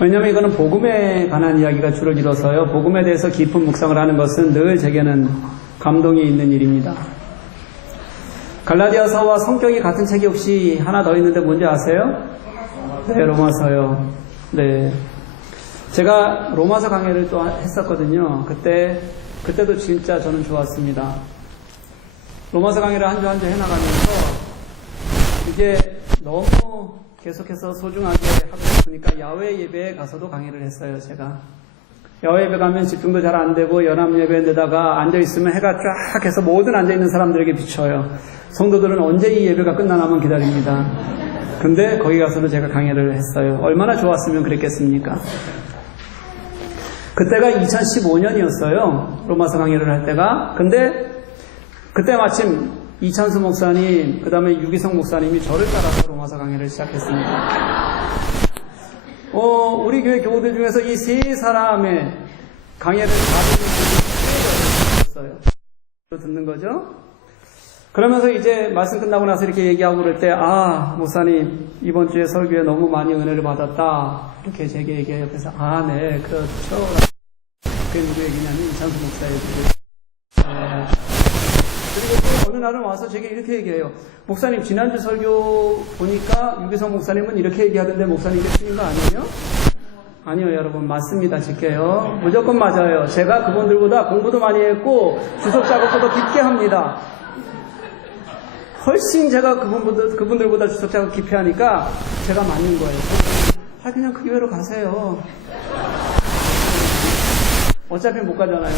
왜냐하면 이거는 복음에 관한 이야기가 주로 이뤄서요. 복음에 대해서 깊은 묵상을 하는 것은 늘 제게는 감동이 있는 일입니다. 갈라디아서와 성격이 같은 책이 혹시 하나 더 있는데 뭔지 아세요? 네, 로마서요. 네. 제가 로마서 강의를 또 했었거든요. 그때도 진짜 저는 좋았습니다. 로마서 강의를 한 주 한 주 해나가면서 이게 너무 계속해서 소중하게 하고 싶으니까 야외 예배에 가서도 강의를 했어요, 제가. 야외 예배 가면 집중도 잘 안 되고 연합 예배에다가 앉아있으면 해가 쫙 해서 모든 앉아있는 사람들에게 비춰요. 성도들은 언제 이 예배가 끝나나만 기다립니다. 근데 거기 가서도 제가 강의를 했어요. 얼마나 좋았으면 그랬겠습니까? 그때가 2015년이었어요. 로마서 강의를 할 때가. 근데 그때 마침 이찬수 목사님, 그 다음에 유기성 목사님이 저를 따라서 로마서 강의를 시작했습니다. 우리 교회 교우들 중에서 이 세 사람의 강의를 받은 분이 있어요. 듣는 거죠. 그러면서 이제 말씀 끝나고 나서 이렇게 얘기하고 그럴 때, 목사님, 이번 주에 설교에 너무 많이 은혜를 받았다. 이렇게 제게 얘기해요. 그래서, 네, 그렇죠. 그게 누구 얘기냐면 이찬수 목사 얘기예요. 그리고 또 어느 날은 와서 제게 이렇게 얘기해요. 목사님, 지난주 설교 보니까 유기성 목사님은 이렇게 얘기하던데 목사님 이게 틀린 거 아니에요? 아니요, 여러분. 맞습니다. 지켜요. 무조건 맞아요. 제가 그분들보다 공부도 많이 했고 주석 작업도 더 깊게 합니다. 훨씬 제가 그분들보다 주석 작업 깊이 하니까 제가 맞는 거예요. 그냥 그 교회로 가세요. 어차피 못 가잖아요.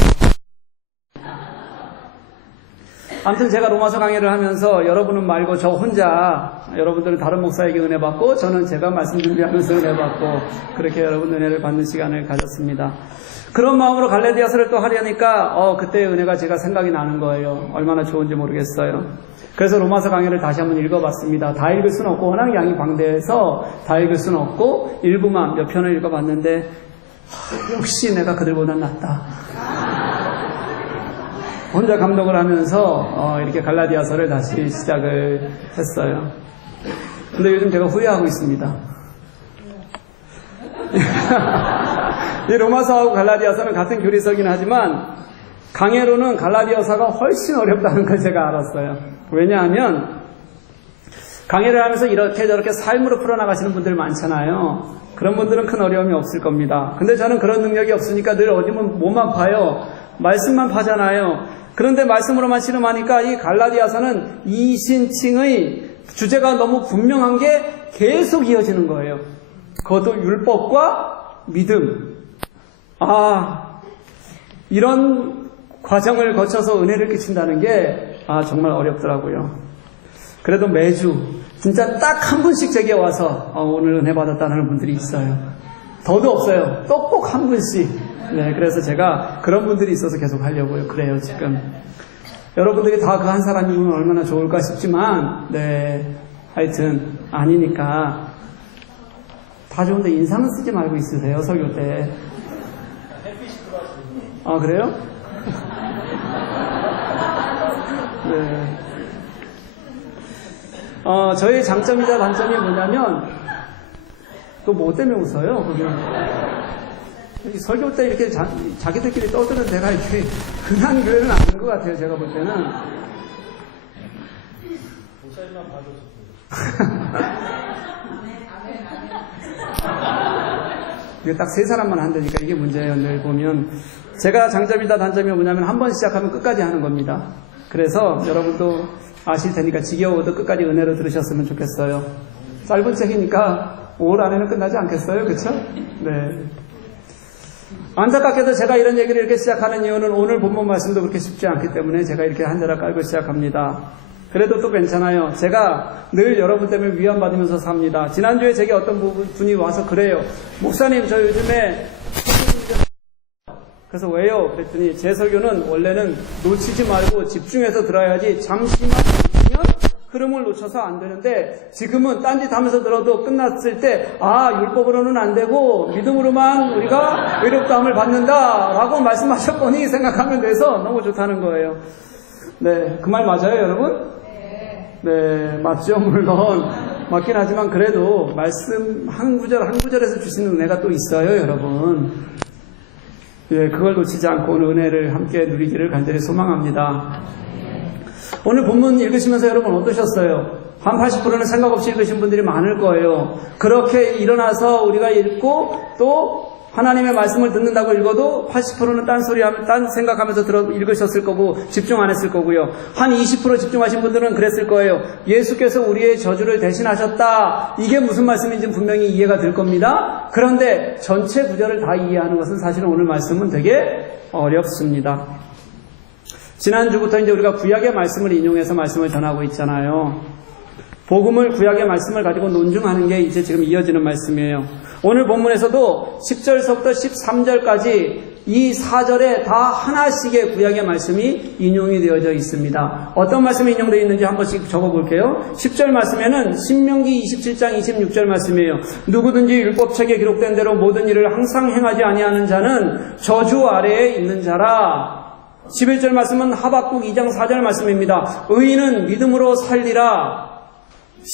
아무튼 제가 로마서 강의를 하면서 여러분은 말고 저 혼자, 여러분들은 다른 목사에게 은혜 받고 저는 제가 말씀 준비하면서 은혜 받고 그렇게 여러분 은혜를 받는 시간을 가졌습니다. 그런 마음으로 갈라디아서를 또 하려니까 그때의 은혜가 제가 생각이 나는 거예요. 얼마나 좋은지 모르겠어요. 그래서 로마서 강의를 다시 한번 읽어봤습니다. 다 읽을 수는 없고 워낙 양이 방대해서 다 읽을 수는 없고 일부만 몇 편을 읽어봤는데 역시 내가 그들보다 낫다. 혼자 감독을 하면서 이렇게 갈라디아서를 다시 시작을 했어요. 근데 요즘 제가 후회하고 있습니다. 이 로마서하고 갈라디아서는 같은 교리서긴 하지만 강해로는 갈라디아서가 훨씬 어렵다는 걸 제가 알았어요. 왜냐하면 강해를 하면서 이렇게 저렇게 삶으로 풀어나가시는 분들 많잖아요. 그런 분들은 큰 어려움이 없을 겁니다. 근데 저는 그런 능력이 없으니까 늘 어디면 몸만 파요. 말씀만 파잖아요. 그런데 말씀으로만 씨름하니까 이 갈라디아서는 이신칭의 주제가 너무 분명한 게 계속 이어지는 거예요. 그것도 율법과 믿음. 이런 과정을 거쳐서 은혜를 끼친다는 게 정말 어렵더라고요. 그래도 매주 진짜 딱 한 분씩 제게 와서 오늘 은혜 받았다는 분들이 있어요. 더도 없어요. 또 꼭 한 분씩. 네, 그래서 제가 그런 분들이 있어서 계속 하려고요. 그래요, 지금. 여러분들이 다 그 한 사람이면 얼마나 좋을까 싶지만, 네, 하여튼, 아니니까. 다 좋은데 인상은 쓰지 말고 있으세요, 설교 때. 그래요? 네. 저의 장점이자 단점이 뭐냐면, 또 뭐 때문에 웃어요, 그러면. 설교 때 이렇게 자기들끼리 떠드는 데가 이렇게 흔한 교회는 아닌 것 같아요, 제가 볼 때는. 목사님만 봐도 이게 딱 세 사람만 한다니까 이게 문제예요, 늘 보면. 제가 장점이다 단점이 뭐냐면 한 번 시작하면 끝까지 하는 겁니다. 그래서 여러분도 아실 테니까 지겨워도 끝까지 은혜로 들으셨으면 좋겠어요. 짧은 책이니까 5월 안에는 끝나지 않겠어요? 그쵸? 네. 안타깝게도 제가 이런 얘기를 이렇게 시작하는 이유는 오늘 본문 말씀도 그렇게 쉽지 않기 때문에 제가 이렇게 한 자락 깔고 시작합니다. 그래도 또 괜찮아요. 제가 늘 여러분 때문에 위안받으면서 삽니다. 지난주에 제게 어떤 분이 와서 그래요. 목사님, 저 요즘에 그래서 왜요? 그랬더니 제 설교는 원래는 놓치지 말고 집중해서 들어야지 잠시만 놓치면 흐름을 놓쳐서 안 되는데 지금은 딴짓 하면서 들어도 끝났을 때 율법으로는 안 되고 믿음으로만 우리가 의롭다함을 받는다 라고 말씀하셨거니 생각하면 돼서 너무 좋다는 거예요. 네, 그 말 맞아요, 여러분? 네, 맞죠, 물론. 맞긴 하지만 그래도 말씀 한 구절 한 구절에서 주시는 은혜가 또 있어요, 여러분. 예, 그걸 놓치지 않고 오늘 은혜를 함께 누리기를 간절히 소망합니다. 오늘 본문 읽으시면서 여러분 어떠셨어요? 한 80%는 생각 없이 읽으신 분들이 많을 거예요. 그렇게 일어나서 우리가 읽고 또 하나님의 말씀을 듣는다고 읽어도 80%는 딴 생각하면서 읽으셨을 거고 집중 안 했을 거고요. 한 20% 집중하신 분들은 그랬을 거예요. 예수께서 우리의 저주를 대신하셨다. 이게 무슨 말씀인지 분명히 이해가 될 겁니다. 그런데 전체 구절을 다 이해하는 것은 사실은 오늘 말씀은 되게 어렵습니다. 지난주부터 이제 우리가 구약의 말씀을 인용해서 말씀을 전하고 있잖아요. 복음을 구약의 말씀을 가지고 논증하는 게 이제 지금 이어지는 말씀이에요. 오늘 본문에서도 10절서부터 13절까지 이 4절에 다 하나씩의 구약의 말씀이 인용이 되어져 있습니다. 어떤 말씀이 인용되어 있는지 한 번씩 적어볼게요. 10절 말씀에는 신명기 27장 26절 말씀이에요. 누구든지 율법책에 기록된 대로 모든 일을 항상 행하지 아니하는 자는 저주 아래에 있는 자라. 11절 말씀은 하박국 2장 4절 말씀입니다. 의인은 믿음으로 살리라.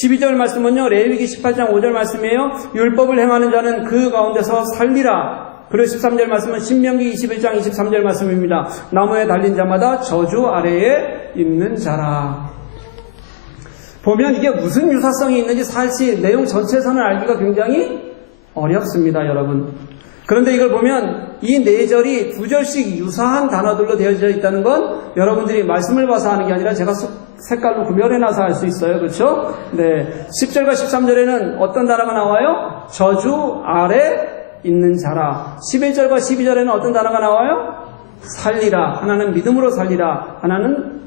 12절 말씀은요, 레위기 18장 5절 말씀이에요. 율법을 행하는 자는 그 가운데서 살리라. 그리고 13절 말씀은 신명기 21장 23절 말씀입니다. 나무에 달린 자마다 저주 아래에 있는 자라. 보면 이게 무슨 유사성이 있는지 사실 내용 전체에서는 알기가 굉장히 어렵습니다, 여러분. 그런데 이걸 보면 이 4절이 2절씩 유사한 단어들로 되어져 있다는 건 여러분들이 말씀을 봐서 하는 게 아니라 제가 색깔로 구별해놔서 알 수 있어요. 그렇죠? 네. 10절과 13절에는 어떤 단어가 나와요? 저주 아래 있는 자라. 11절과 12절에는 어떤 단어가 나와요? 살리라. 하나는 믿음으로 살리라. 하나는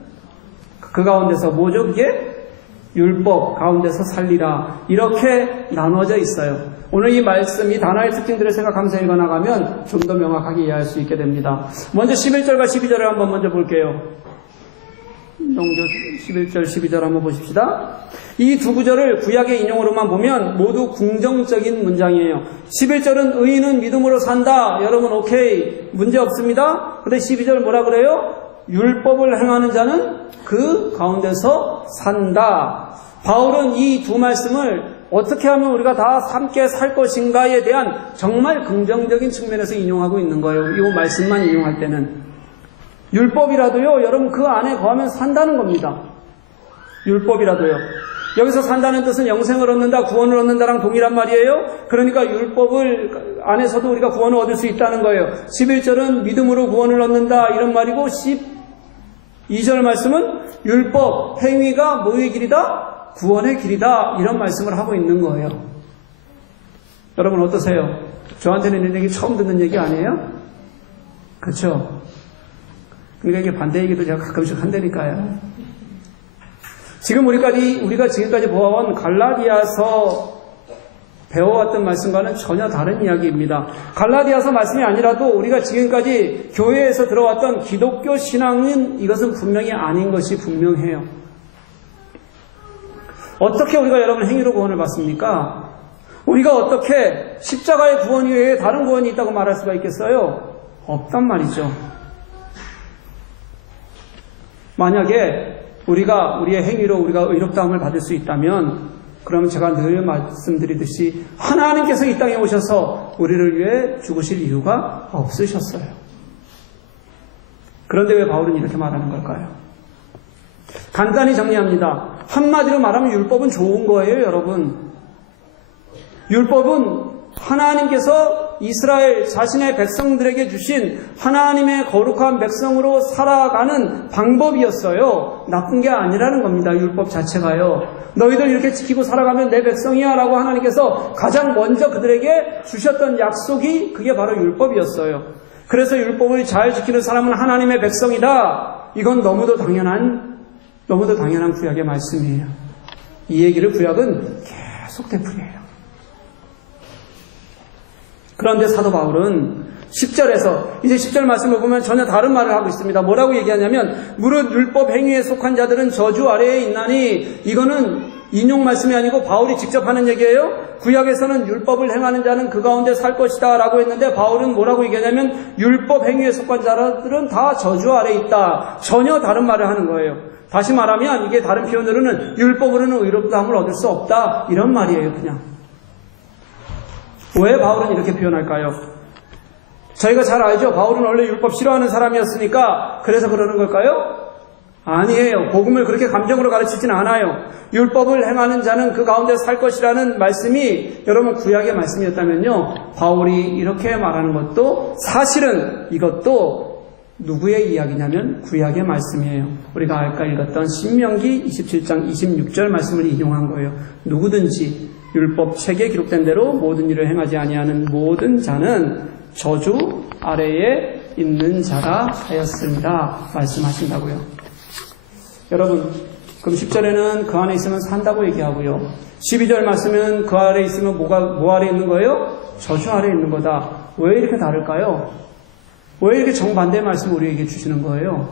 그 가운데서 뭐죠? 그게? 율법 가운데서 살리라. 이렇게 나눠져 있어요. 오늘 이 말씀, 이 단어의 특징들을 생각하면서 읽어나가면 좀 더 명확하게 이해할 수 있게 됩니다. 먼저 11절과 12절을 한번 먼저 볼게요. 11절, 12절 한번 보십시다. 이 두 구절을 구약의 인용으로만 보면 모두 긍정적인 문장이에요. 11절은 의인은 믿음으로 산다. 여러분 오케이. 문제 없습니다. 근데 12절 뭐라 그래요? 율법을 행하는 자는 그 가운데서 산다. 바울은 이 두 말씀을 어떻게 하면 우리가 다 함께 살 것인가에 대한 정말 긍정적인 측면에서 인용하고 있는 거예요. 이 말씀만 인용할 때는. 율법이라도요, 여러분 그 안에 거하면 산다는 겁니다. 율법이라도요. 여기서 산다는 뜻은 영생을 얻는다, 구원을 얻는다랑 동일한 말이에요. 그러니까 율법을 안에서도 우리가 구원을 얻을 수 있다는 거예요. 11절은 믿음으로 구원을 얻는다 이런 말이고 12절 말씀은 율법, 행위가 뭐의 길이다? 구원의 길이다. 이런 말씀을 하고 있는 거예요. 여러분 어떠세요? 저한테는 이런 얘기 처음 듣는 얘기 아니에요? 그렇죠? 그러니까 이게 반대 얘기도 제가 가끔씩 한다니까요. 지금 우리가 지금까지 보아온 갈라디아서 배워왔던 말씀과는 전혀 다른 이야기입니다. 갈라디아서 말씀이 아니라도 우리가 지금까지 교회에서 들어왔던 기독교 신앙은 이것은 분명히 아닌 것이 분명해요. 어떻게 우리가 여러분 행위로 구원을 받습니까? 우리가 어떻게 십자가의 구원 이외에 다른 구원이 있다고 말할 수가 있겠어요? 없단 말이죠. 만약에 우리의 행위로 우리가 의롭다함을 받을 수 있다면 그럼 제가 늘 말씀드리듯이 하나님께서 이 땅에 오셔서 우리를 위해 죽으실 이유가 없으셨어요. 그런데 왜 바울은 이렇게 말하는 걸까요? 간단히 정리합니다. 한마디로 말하면 율법은 좋은 거예요, 여러분. 율법은 하나님께서 이스라엘 자신의 백성들에게 주신 하나님의 거룩한 백성으로 살아가는 방법이었어요. 나쁜 게 아니라는 겁니다. 율법 자체가요. 너희들 이렇게 지키고 살아가면 내 백성이야 라고 하나님께서 가장 먼저 그들에게 주셨던 약속이 그게 바로 율법이었어요. 그래서 율법을 잘 지키는 사람은 하나님의 백성이다. 이건 너무도 당연한 구약의 말씀이에요. 이 얘기를 구약은 계속 되풀이해요. 그런데 사도 바울은 10절에서 이제 10절 말씀을 보면 전혀 다른 말을 하고 있습니다. 뭐라고 얘기하냐면 무릇 율법 행위에 속한 자들은 저주 아래에 있나니, 이거는 인용 말씀이 아니고 바울이 직접 하는 얘기예요. 구약에서는 율법을 행하는 자는 그 가운데 살 것이다 라고 했는데 바울은 뭐라고 얘기하냐면 율법 행위에 속한 자들은 다 저주 아래에 있다. 전혀 다른 말을 하는 거예요. 다시 말하면 이게 다른 표현으로는 율법으로는 의롭다함을 얻을 수 없다 이런 말이에요. 그냥. 왜 바울은 이렇게 표현할까요? 저희가 잘 알죠. 바울은 원래 율법 싫어하는 사람이었으니까 그래서 그러는 걸까요? 아니에요. 복음을 그렇게 감정으로 가르치진 않아요. 율법을 행하는 자는 그 가운데 살 것이라는 말씀이 여러분 구약의 말씀이었다면요. 바울이 이렇게 말하는 것도 사실은 이것도 누구의 이야기냐면 구약의 말씀이에요. 우리가 아까 읽었던 신명기 27장 26절 말씀을 인용한 거예요. 누구든지 율법 책에 기록된 대로 모든 일을 행하지 아니하는 모든 자는 저주 아래에 있는 자라 하였습니다. 말씀하신다고요. 여러분, 그럼 10절에는 그 안에 있으면 산다고 얘기하고요. 12절 말씀은 그 아래 있으면 뭐 아래 있는 거예요? 저주 아래 있는 거다. 왜 이렇게 다를까요? 왜 이렇게 정반대의 말씀을 우리에게 주시는 거예요?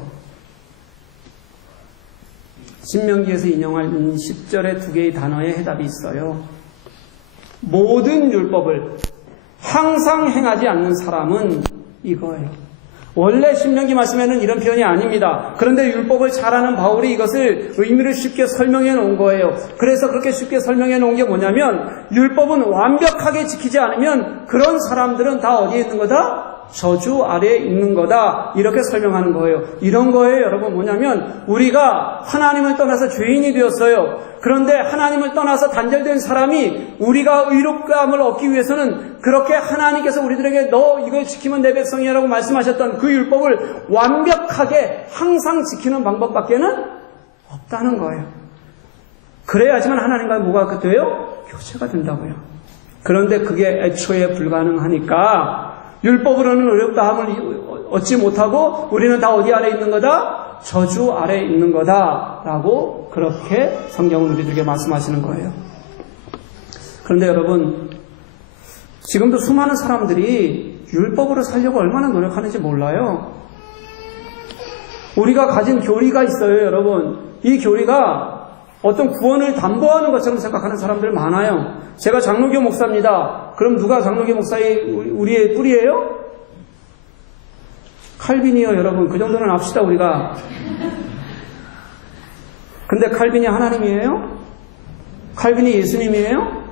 신명기에서 인용한 10절의 두 개의 단어의 해답이 있어요. 모든 율법을 항상 행하지 않는 사람은 이거예요. 원래 신명기 말씀에는 이런 표현이 아닙니다. 그런데 율법을 잘 아는 바울이 이것을 의미를 쉽게 설명해 놓은 거예요. 그래서 그렇게 쉽게 설명해 놓은 게 뭐냐면 율법은 완벽하게 지키지 않으면 그런 사람들은 다 어디에 있는 거다? 저주 아래에 있는 거다. 이렇게 설명하는 거예요. 이런 거예요, 여러분. 뭐냐면 우리가 하나님을 떠나서 죄인이 되었어요. 그런데 하나님을 떠나서 단절된 사람이 우리가 의롭감을 얻기 위해서는 그렇게 하나님께서 우리들에게 너 이걸 지키면 내 백성이라고 말씀하셨던 그 율법을 완벽하게 항상 지키는 방법밖에는 없다는 거예요. 그래야지만 하나님과 뭐가 돼요? 교제가 된다고요. 그런데 그게 애초에 불가능하니까 율법으로는 의롭다함을 얻지 못하고 우리는 다 어디 아래 있는 거다? 저주 아래 있는 거다라고 그렇게 성경은 우리들에게 말씀하시는 거예요. 그런데 여러분, 지금도 수많은 사람들이 율법으로 살려고 얼마나 노력하는지 몰라요. 우리가 가진 교리가 있어요, 여러분. 이 교리가 어떤 구원을 담보하는 것처럼 생각하는 사람들 많아요. 제가 장로교 목사입니다. 그럼 누가 장로교 목사의 우리의 뿌리예요? 칼빈이요, 여러분. 그 정도는 합시다, 우리가. 근데 칼빈이 하나님이에요? 칼빈이 예수님이에요?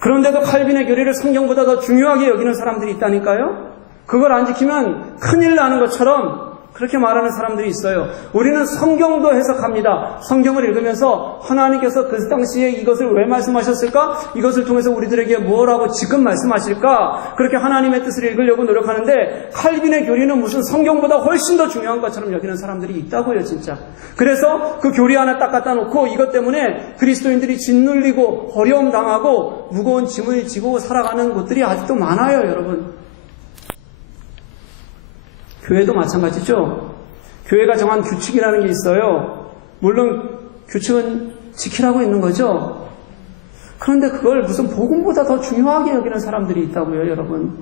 그런데도 칼빈의 교리를 성경보다 더 중요하게 여기는 사람들이 있다니까요? 그걸 안 지키면 큰일 나는 것처럼 그렇게 말하는 사람들이 있어요. 우리는 성경도 해석합니다. 성경을 읽으면서 하나님께서 그 당시에 이것을 왜 말씀하셨을까? 이것을 통해서 우리들에게 뭐라고 지금 말씀하실까? 그렇게 하나님의 뜻을 읽으려고 노력하는데 칼빈의 교리는 무슨 성경보다 훨씬 더 중요한 것처럼 여기는 사람들이 있다고요, 진짜. 그래서 그 교리 하나 딱 갖다 놓고 이것 때문에 그리스도인들이 짓눌리고 어려움 당하고 무거운 짐을 지고 살아가는 곳들이 아직도 많아요, 여러분. 교회도 마찬가지죠. 교회가 정한 규칙이라는 게 있어요. 물론 규칙은 지키라고 있는 거죠. 그런데 그걸 무슨 복음보다 더 중요하게 여기는 사람들이 있다고요, 여러분.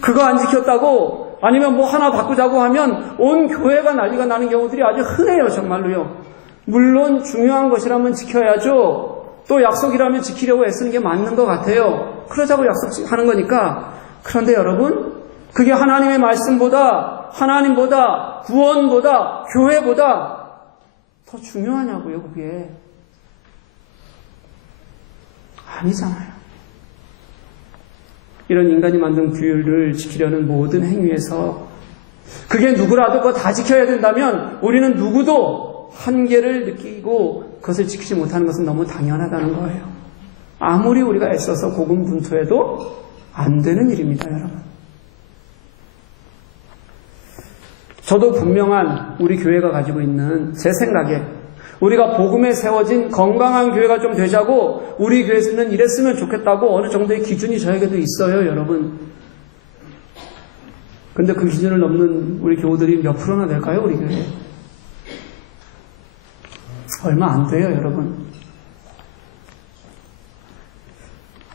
그거 안 지켰다고 아니면 뭐 하나 바꾸자고 하면 온 교회가 난리가 나는 경우들이 아주 흔해요, 정말로요. 물론 중요한 것이라면 지켜야죠. 또 약속이라면 지키려고 애쓰는 게 맞는 것 같아요. 그러자고 약속하는 거니까. 그런데 여러분, 그게 하나님의 말씀보다, 하나님보다, 구원보다, 교회보다 더 중요하냐고요, 그게. 아니잖아요. 이런 인간이 만든 규율을 지키려는 모든 행위에서 그게 누구라도 그거 다 지켜야 된다면 우리는 누구도 한계를 느끼고 그것을 지키지 못하는 것은 너무 당연하다는 거예요. 아무리 우리가 애써서 고군분투해도 안 되는 일입니다, 여러분. 저도 분명한 우리 교회가 가지고 있는 제 생각에 우리가 복음에 세워진 건강한 교회가 좀 되자고 우리 교회에서는 이랬으면 좋겠다고 어느 정도의 기준이 저에게도 있어요, 여러분. 근데 그 기준을 넘는 우리 교우들이 몇 프로나 될까요, 우리 교회? 얼마 안 돼요, 여러분.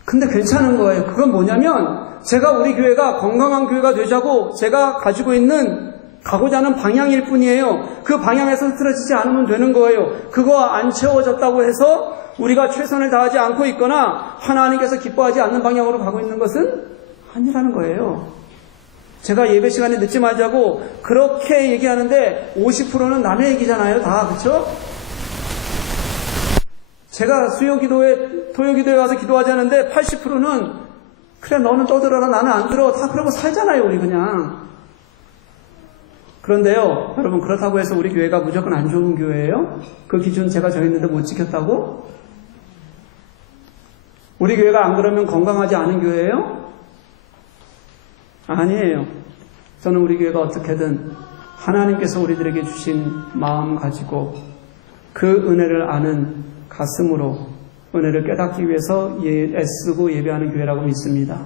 근데 괜찮은 거예요. 그건 뭐냐면 제가 우리 교회가 건강한 교회가 되자고 제가 가지고 있는 가고자 하는 방향일 뿐이에요. 그 방향에서 흐트러지지 않으면 되는 거예요. 그거 안 채워졌다고 해서 우리가 최선을 다하지 않고 있거나 하나님께서 기뻐하지 않는 방향으로 가고 있는 것은 아니라는 거예요. 제가 예배 시간에 늦지 말자고 그렇게 얘기하는데 50%는 남의 얘기잖아요, 다. 그쵸? 제가 토요기도에 와서 기도하지 않는데 80%는 그래, 너는 떠들어라, 나는 안 들어. 다 그러고 살잖아요, 우리 그냥. 그런데요, 여러분, 그렇다고 해서 우리 교회가 무조건 안 좋은 교회예요? 그 기준 제가 정했는데 못 지켰다고? 우리 교회가 안 그러면 건강하지 않은 교회예요? 아니에요. 저는 우리 교회가 어떻게든 하나님께서 우리들에게 주신 마음 가지고 그 은혜를 아는 가슴으로 은혜를 깨닫기 위해서 애쓰고 예배하는 교회라고 믿습니다.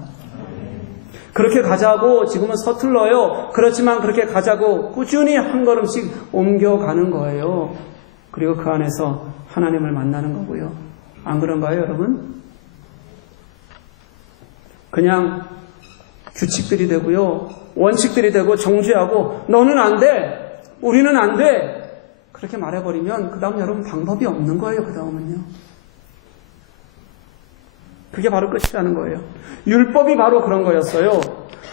그렇게 가자고 지금은 서툴러요. 그렇지만 그렇게 가자고 꾸준히 한 걸음씩 옮겨가는 거예요. 그리고 그 안에서 하나님을 만나는 거고요. 안 그런가요, 여러분? 그냥 규칙들이 되고요. 원칙들이 되고 정죄하고 너는 안 돼. 우리는 안 돼. 그렇게 말해버리면 그 다음 여러분 방법이 없는 거예요. 그 다음은요. 그게 바로 끝이라는 거예요. 율법이 바로 그런 거였어요.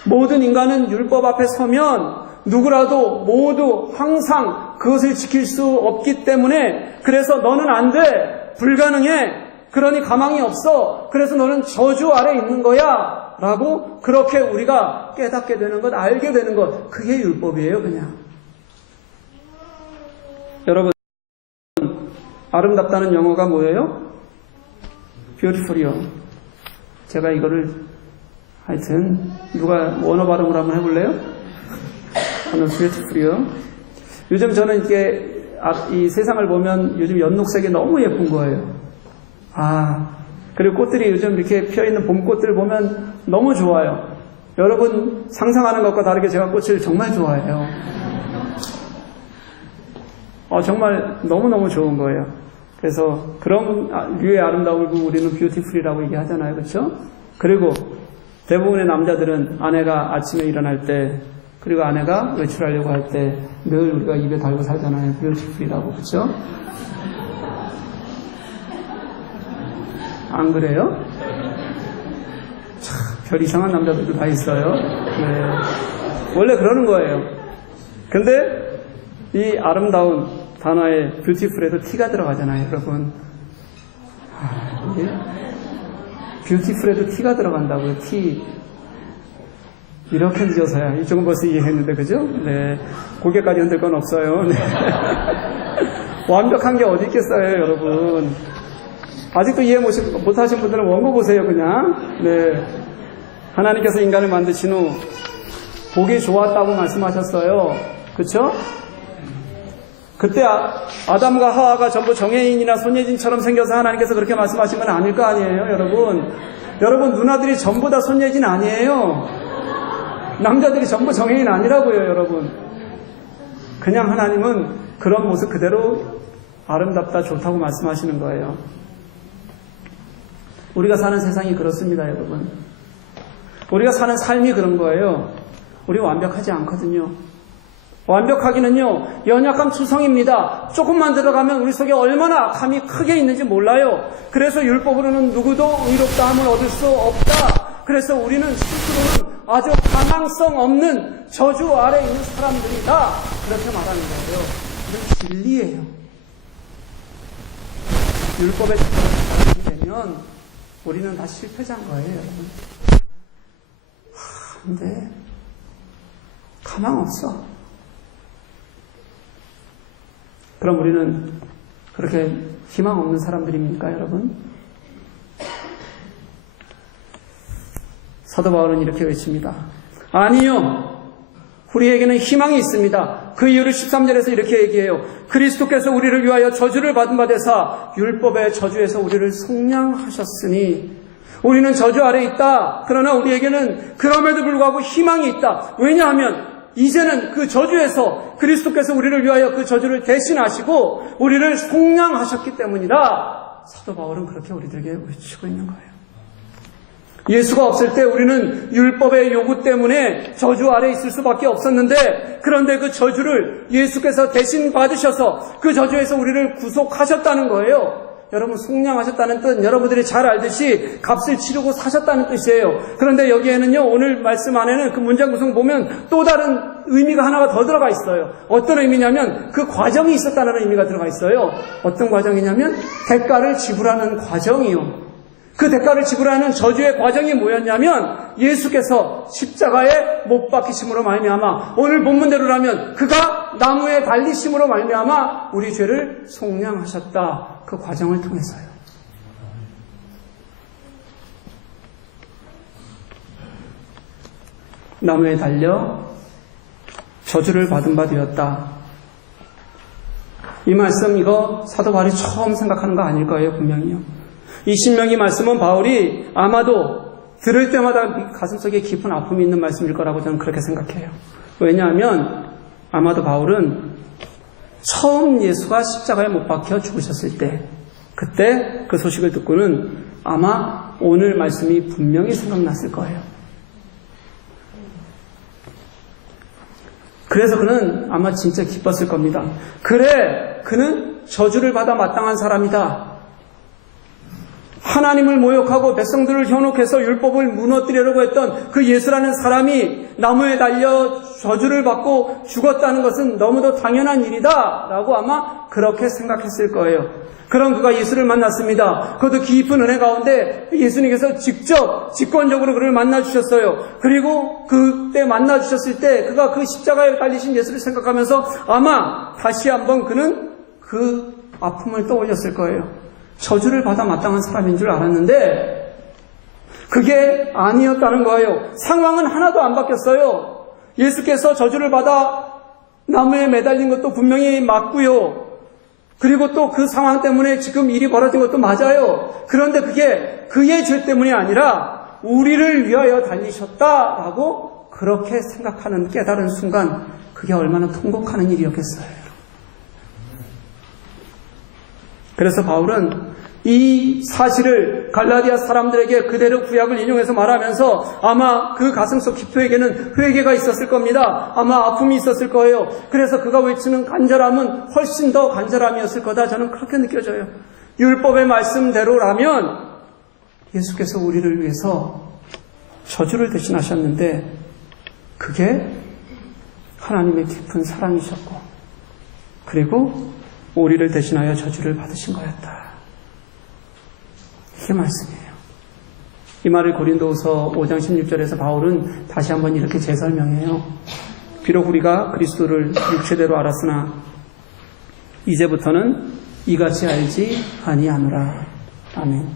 모든 인간은 율법 앞에 서면 누구라도 모두 항상 그것을 지킬 수 없기 때문에 그래서 너는 안 돼. 불가능해. 그러니 가망이 없어. 그래서 너는 저주 아래 있는 거야. 라고 그렇게 우리가 깨닫게 되는 것, 알게 되는 것. 그게 율법이에요, 그냥. 여러분, 아름답다는 영어가 뭐예요? beautiful이요. 제가 이거를 하여튼 누가 원어 발음을 한번 해볼래요? beautiful이요. 요즘 저는 이게 이 세상을 보면 요즘 연녹색이 너무 예쁜 거예요. 그리고 꽃들이 요즘 이렇게 피어있는 봄꽃들 보면 너무 좋아요. 여러분 상상하는 것과 다르게 제가 꽃을 정말 좋아해요. 정말 너무너무 좋은 거예요. 그래서 그런 류의 아름다움을 보고 우리는 뷰티풀이라고 얘기하잖아요. 그렇죠? 그리고 대부분의 남자들은 아내가 아침에 일어날 때 그리고 아내가 외출하려고 할 때 늘 우리가 입에 달고 살잖아요. 뷰티풀이라고. 그렇죠? 안 그래요? 참, 별 이상한 남자들도 다 있어요. 네. 원래 그러는 거예요. 근데 이 아름다운 단어에 뷰티풀에도 T가 들어가잖아요, 여러분. 뷰티풀에도 T가 들어간다고요, T. 이렇게 늦어서야. 이쪽은 벌써 이해했는데, 그죠? 네. 고개까지 흔들 건 없어요. 네. 완벽한 게 어디 있겠어요, 여러분. 아직도 이해 못하신 분들은 원고 보세요, 그냥. 네. 하나님께서 인간을 만드신 후 보기 좋았다고 말씀하셨어요. 그쵸? 그때 아담과 하와가 전부 정예인이나 손예진처럼 생겨서 하나님께서 그렇게 말씀하신 건 아닐 거 아니에요, 여러분. 여러분, 누나들이 전부 다 손예진 아니에요. 남자들이 전부 정예인 아니라고요, 여러분. 그냥 하나님은 그런 모습 그대로 아름답다, 좋다고 말씀하시는 거예요. 우리가 사는 세상이 그렇습니다, 여러분. 우리가 사는 삶이 그런 거예요. 우리 완벽하지 않거든요. 완벽하기는요, 연약한 투성입니다. 조금만 들어가면 우리 속에 얼마나 악함이 크게 있는지 몰라요. 그래서 율법으로는 누구도 의롭다함을 얻을 수 없다. 그래서 우리는 스스로는 아주 가망성 없는 저주 아래 있는 사람들이다. 그렇게 말하는 거예요. 이건 진리예요. 율법에 적용이 되면 우리는 다 실패자인 거예요, 여러분. 근데 가망 없어. 그럼 우리는 그렇게 희망 없는 사람들입니까, 여러분? 사도 바울은 이렇게 외칩니다. 아니요. 우리에게는 희망이 있습니다. 그 이유를 13절에서 이렇게 얘기해요. 그리스도께서 우리를 위하여 저주를 받은 바 되사 율법의 저주에서 우리를 속량하셨으니 우리는 저주 아래 있다. 그러나 우리에게는 그럼에도 불구하고 희망이 있다. 왜냐하면 이제는 그 저주에서 그리스도께서 우리를 위하여 그 저주를 대신하시고 우리를 속량하셨기 때문이다. 사도 바울은 그렇게 우리들에게 외치고 있는 거예요. 예수가 없을 때 우리는 율법의 요구 때문에 저주 아래 있을 수밖에 없었는데, 그런데 그 저주를 예수께서 대신 받으셔서 그 저주에서 우리를 구속하셨다는 거예요. 여러분 속량하셨다는 뜻, 여러분들이 잘 알듯이 값을 치르고 사셨다는 뜻이에요. 그런데 여기에는요, 오늘 말씀 안에는 그 문장 구성 보면 또 다른 의미가 하나가 더 들어가 있어요. 어떤 의미냐면 그 과정이 있었다는 의미가 들어가 있어요. 어떤 과정이냐면 대가를 지불하는 과정이요. 그 대가를 지불하는 저주의 과정이 뭐였냐면 예수께서 십자가에 못 박히심으로 말미암아, 오늘 본문대로라면 그가 나무에 달리심으로 말미암아 우리 죄를 속량하셨다. 그 과정을 통해서요. 나무에 달려 저주를 받은 바 되었다. 이 말씀, 이거 사도 바울이 처음 생각하는 거 아닐 거예요, 분명히요. 이 신명기 말씀은 바울이 아마도 들을 때마다 가슴속에 깊은 아픔이 있는 말씀일 거라고 저는 그렇게 생각해요. 왜냐하면 아마도 바울은 처음 예수가 십자가에 못 박혀 죽으셨을 때, 그때 그 소식을 듣고는 아마 오늘 말씀이 분명히 생각났을 거예요. 그래서 그는 아마 진짜 기뻤을 겁니다. 그래, 그는 저주를 받아 마땅한 사람이다. 하나님을 모욕하고 백성들을 현혹해서 율법을 무너뜨리려고 했던 그 예수라는 사람이 나무에 달려 저주를 받고 죽었다는 것은 너무도 당연한 일이다 라고 아마 그렇게 생각했을 거예요. 그럼 그가 예수를 만났습니다. 그것도 깊은 은혜 가운데 예수님께서 직접 직권적으로 그를 만나주셨어요. 그리고 그때 만나주셨을 때 그가 그 십자가에 달리신 예수를 생각하면서 아마 다시 한번 그는 그 아픔을 떠올렸을 거예요. 저주를 받아 마땅한 사람인 줄 알았는데 그게 아니었다는 거예요. 상황은 하나도 안 바뀌었어요. 예수께서 저주를 받아 나무에 매달린 것도 분명히 맞고요. 그리고 또 그 상황 때문에 지금 일이 벌어진 것도 맞아요. 그런데 그게 그의 죄 때문이 아니라 우리를 위하여 달리셨다라고 그렇게 생각하는 깨달은 순간, 그게 얼마나 통곡하는 일이었겠어요. 그래서 바울은 이 사실을 갈라디아 사람들에게 그대로 구약을 인용해서 말하면서 아마 그 가슴속 깊이에게는 회개가 있었을 겁니다. 아마 아픔이 있었을 거예요. 그래서 그가 외치는 간절함은 훨씬 더 간절함이었을 거다. 저는 그렇게 느껴져요. 율법의 말씀대로라면 예수께서 우리를 위해서 저주를 대신하셨는데 그게 하나님의 깊은 사랑이셨고, 그리고 우리를 대신하여 저주를 받으신 거였다. 이게 말씀이에요. 이 말을 고린도후서 5장 16절에서 바울은 다시 한번 이렇게 재설명해요. 비록 우리가 그리스도를 육체대로 알았으나 이제부터는 이같이 알지 아니하노라. 아멘.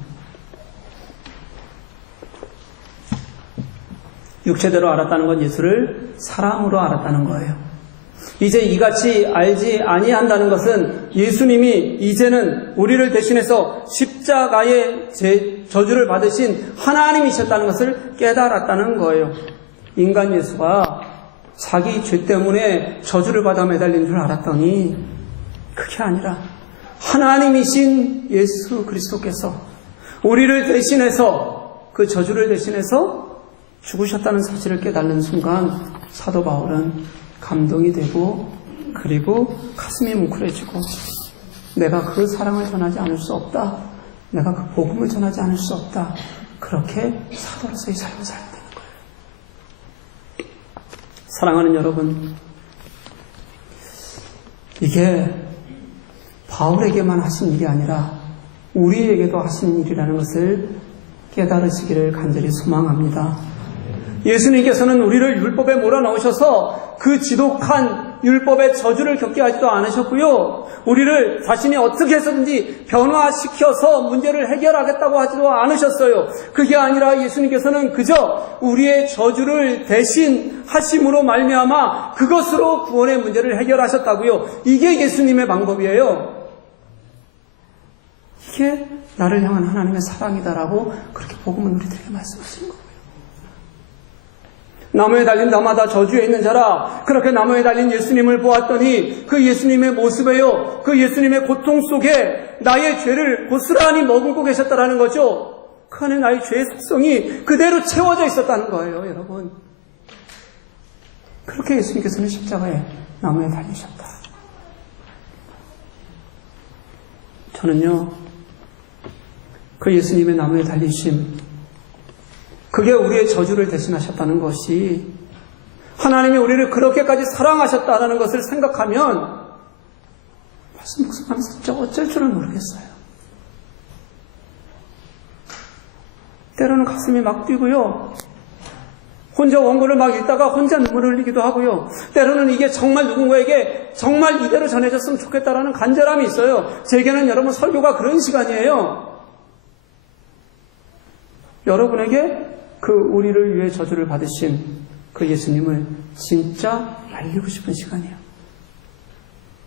육체대로 알았다는 건 예수를 사랑으로 알았다는 거예요. 이제 이같이 알지 아니한다는 것은 예수님이 이제는 우리를 대신해서 십자가의 저주를 받으신 하나님이셨다는 것을 깨달았다는 거예요. 인간 예수가 자기 죄 때문에 저주를 받아 매달린 줄 알았더니 그게 아니라 하나님이신 예수 그리스도께서 우리를 대신해서 그 저주를 대신해서 죽으셨다는 사실을 깨닫는 순간 사도 바울은 감동이 되고, 그리고 가슴이 뭉클해지고, 내가 그 사랑을 전하지 않을 수 없다. 내가 그 복음을 전하지 않을 수 없다. 그렇게 사도로서의 삶을 살게 되는 거예요. 사랑하는 여러분, 이게 바울에게만 하신 일이 아니라 우리에게도 하신 일이라는 것을 깨달으시기를 간절히 소망합니다. 예수님께서는 우리를 율법에 몰아넣으셔서 그 지독한 율법의 저주를 겪게 하지도 않으셨고요. 우리를 자신이 어떻게 해서든지 변화시켜서 문제를 해결하겠다고 하지도 않으셨어요. 그게 아니라 예수님께서는 그저 우리의 저주를 대신 하심으로 말미암아 그것으로 구원의 문제를 해결하셨다고요. 이게 예수님의 방법이에요. 이게 나를 향한 하나님의 사랑이다라고 그렇게 복음은 우리들에게 말씀하시는 거예요. 나무에 달린 나마다 저주에 있는 자라. 그렇게 나무에 달린 예수님을 보았더니 그 예수님의 모습에요, 그 예수님의 고통 속에 나의 죄를 고스란히 머금고 계셨다라는 거죠. 그 안에 나의 죄의 속성이 그대로 채워져 있었다는 거예요, 여러분. 그렇게 예수님께서는 십자가에 나무에 달리셨다. 저는요, 그 예수님의 나무에 달리심, 그게 우리의 저주를 대신하셨다는 것이, 하나님이 우리를 그렇게까지 사랑하셨다는 것을 생각하면 말씀 묵상하면서 진짜 어쩔 줄은 모르겠어요. 때로는 가슴이 막 뛰고요. 혼자 원고를 막 읽다가 혼자 눈물을 흘리기도 하고요. 때로는 이게 정말 누군가에게 정말 이대로 전해졌으면 좋겠다라는 간절함이 있어요. 제게는 여러분 설교가 그런 시간이에요. 여러분에게 그 우리를 위해 저주를 받으신 그 예수님을 진짜 알리고 싶은 시간이에요.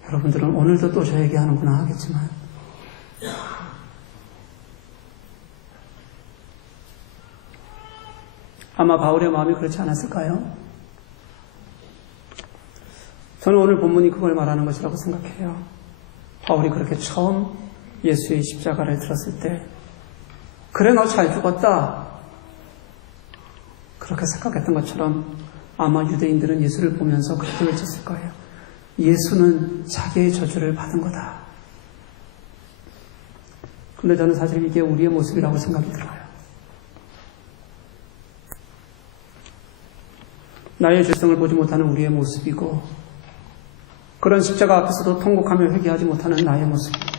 여러분들은 오늘도 또 저에게 하는구나 하겠지만, 아마 바울의 마음이 그렇지 않았을까요? 저는 오늘 본문이 그걸 말하는 것이라고 생각해요. 바울이 그렇게 처음 예수의 십자가를 들었을 때, 그래 너 잘 죽었다, 그렇게 생각했던 것처럼 아마 유대인들은 예수를 보면서 그렇게 외쳤을 거예요. 예수는 자기의 저주를 받은 거다. 근데 저는 사실 이게 우리의 모습이라고 생각이 들어요. 나의 죄성을 보지 못하는 우리의 모습이고, 그런 십자가 앞에서도 통곡하며 회개하지 못하는 나의 모습이고,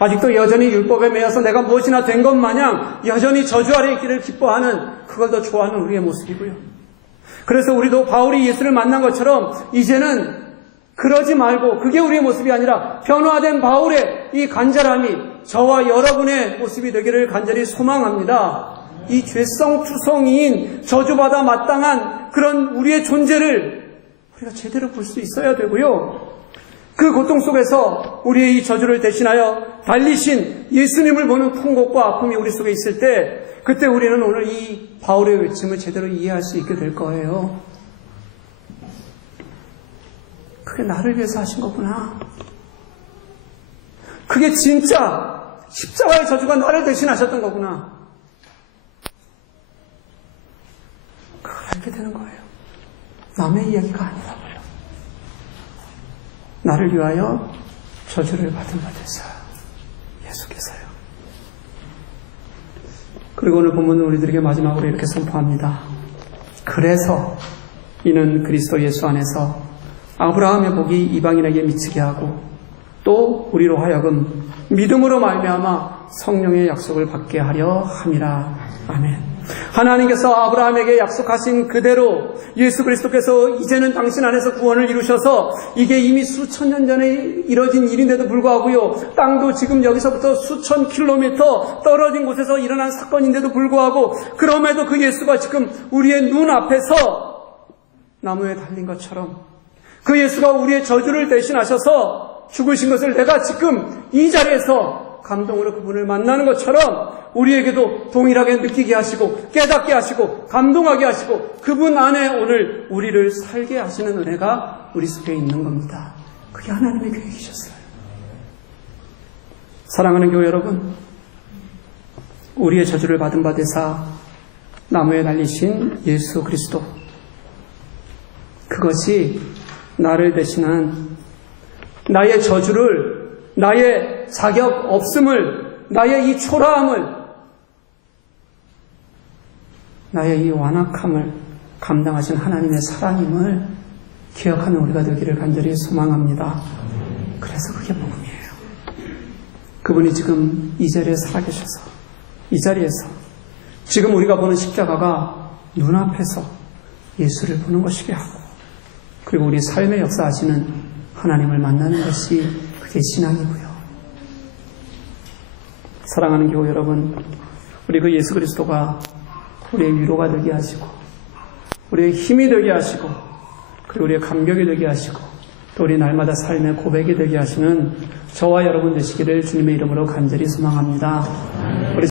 아직도 여전히 율법에 매여서 내가 무엇이나 된 것 마냥 여전히 저주 아래 있기를 기뻐하는, 그걸 더 좋아하는 우리의 모습이고요. 그래서 우리도 바울이 예수를 만난 것처럼 이제는 그러지 말고, 그게 우리의 모습이 아니라 변화된 바울의 이 간절함이 저와 여러분의 모습이 되기를 간절히 소망합니다. 이 죄성투성이인 저주받아 마땅한 그런 우리의 존재를 우리가 제대로 볼 수 있어야 되고요. 그 고통 속에서 우리의 이 저주를 대신하여 달리신 예수님을 보는 통곡과 아픔이 우리 속에 있을 때, 그때 우리는 오늘 이 바울의 외침을 제대로 이해할 수 있게 될 거예요. 그게 나를 위해서 하신 거구나. 그게 진짜 십자가의 저주가 나를 대신하셨던 거구나. 그걸 알게 되는 거예요. 남의 이야기가 아니라고요. 나를 위하여 저주를 받은 바 되사 예수께서요. 그리고 오늘 본문은 우리들에게 마지막으로 이렇게 선포합니다. 그래서 이는 그리스도 예수 안에서 아브라함의 복이 이방인에게 미치게 하고, 또 우리로 하여금 믿음으로 말미암아 성령의 약속을 받게 하려 함이라. 아멘. 하나님께서 아브라함에게 약속하신 그대로 예수 그리스도께서 이제는 당신 안에서 구원을 이루셔서, 이게 이미 수천 년 전에 이뤄진 일인데도 불구하고요, 땅도 지금 여기서부터 수천 킬로미터 떨어진 곳에서 일어난 사건인데도 불구하고, 그럼에도 그 예수가 지금 우리의 눈앞에서 나무에 달린 것처럼, 그 예수가 우리의 저주를 대신하셔서 죽으신 것을 내가 지금 이 자리에서 감동으로 그분을 만나는 것처럼 우리에게도 동일하게 느끼게 하시고 깨닫게 하시고 감동하게 하시고 그분 안에 오늘 우리를 살게 하시는 은혜가 우리 속에 있는 겁니다. 그게 하나님의 계획이셨어요. 사랑하는 교회 여러분, 우리의 저주를 받은 바 되사 나무에 달리신 예수 그리스도, 그것이 나를 대신한 나의 저주를, 나의 자격 없음을, 나의 이 초라함을, 나의 이 완악함을 감당하신 하나님의 사랑임을 기억하는 우리가 되기를 간절히 소망합니다. 그래서 그게 복음이에요. 그분이 지금 이 자리에 살아계셔서, 이 자리에서 지금 우리가 보는 십자가가 눈앞에서 예수를 보는 것이게 하고, 그리고 우리 삶의 역사하시는 하나님을 만나는 것이 그게 신앙이고요. 사랑하는 교회 여러분, 우리 그 예수 그리스도가 우리의 위로가 되게 하시고, 우리의 힘이 되게 하시고, 그리고 우리의 감격이 되게 하시고, 또 우리 날마다 삶의 고백이 되게 하시는 저와 여러분 되시기를 주님의 이름으로 간절히 소망합니다. 우리